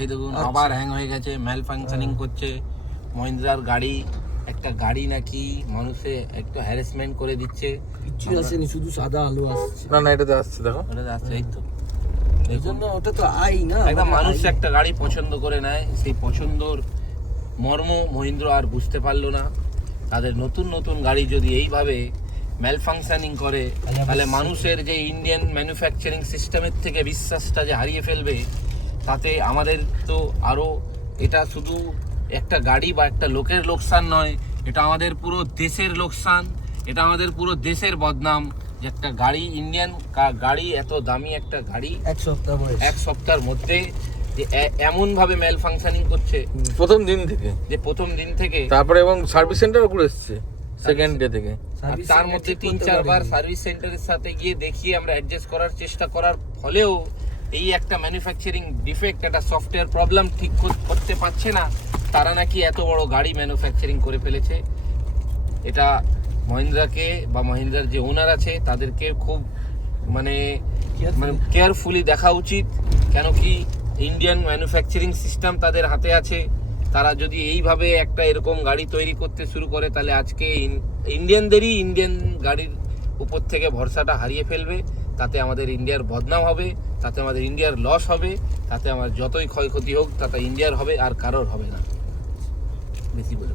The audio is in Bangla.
এই দেখুন আবার হ্যাং হয়ে গেছে, ম্যাল ফাংশনিং করছে। মহিন্দ্রার গাড়ি, একটা গাড়ি নাকি মানুষে একটু হ্যারাসমেন্ট করে দিচ্ছে। কিছু আসেনি, শুধু সাদা আলো আসছে। না এটাতে আসছে, দেখো ওটা আসছে, এই তো এই জন্য ওটা তো আই না, একটা মানুষ একটা গাড়ি পছন্দ করে নেয়, সেই পছন্দর মর্ম মহিন্দ্র আর বুঝতে পারলো না। তাদের নতুন নতুন গাড়ি যদি এইভাবে ম্যাল ফাংশনিং করে, তাহলে মানুষের যে ইন্ডিয়ান ম্যানুফ্যাকচারিং সিস্টেমের থেকে বিশ্বাসটা যে হারিয়ে ফেলবে, তাতে আমাদের তো আরও, এটা শুধু একটা গাড়ি বা একটা লোকের লোকসান নয়, এটা আমাদের পুরো দেশের লোকসান, এটা আমাদের পুরো দেশের বদনাম। যে একটা গাড়ি, ইন্ডিয়ান গাড়ি, এত দামি একটা গাড়ি এক সপ্তাহের মধ্যে যে এমনভাবে ম্যাল ফাংশনিং করছে প্রথম দিন থেকে, তারপরে এবং সার্ভিস সেন্টারও করে এসছে সেকেন্ড ডে থেকে। আর তার মধ্যে 3-4 বার সার্ভিস সেন্টারের সাথে গিয়ে দেখিয়ে আমরা অ্যাডজাস্ট করার চেষ্টা করার ফলেও এই একটা ম্যানুফ্যাকচারিং ডিফেক্ট, একটা সফটওয়্যার প্রবলেম ঠিক করতে পারছে না, তারা নাকি এত বড় গাড়ি ম্যানুফ্যাকচারিং করে ফেলেছে। এটা মহিন্দ্রাকে বা মহিন্দ্রার যে ওনার আছে তাদেরকে খুব মানে কেয়ারফুলি দেখা উচিত। কেন কি ইন্ডিয়ান ম্যানুফ্যাকচারিং সিস্টেম তাদের হাতে আছে। তারা যদি এইভাবে একটা এরকম গাড়ি তৈরি করতে শুরু করে, তাহলে আজকে ইন্ডিয়ানদেরই ইন্ডিয়ান গাড়ির উপর থেকে ভরসাটা হারিয়ে ফেলবে। তাতে আমাদের ইন্ডিয়ার বদনাম হবে, তাতে আমাদের ইন্ডিয়ার লস হবে, তাতে আমার যতই ক্ষয়ক্ষতি হোক তাতে ইন্ডিয়ার হবে, আর কারোর হবে না। বেশি বলে